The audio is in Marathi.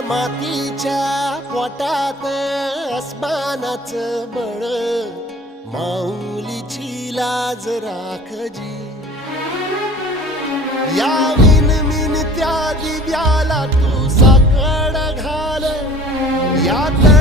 मातीच्या पोटात अस्मानाचं बळ, माऊलीची लाज राखजी. या विनमिन त्या दिव्याला तू साकड घाल, यात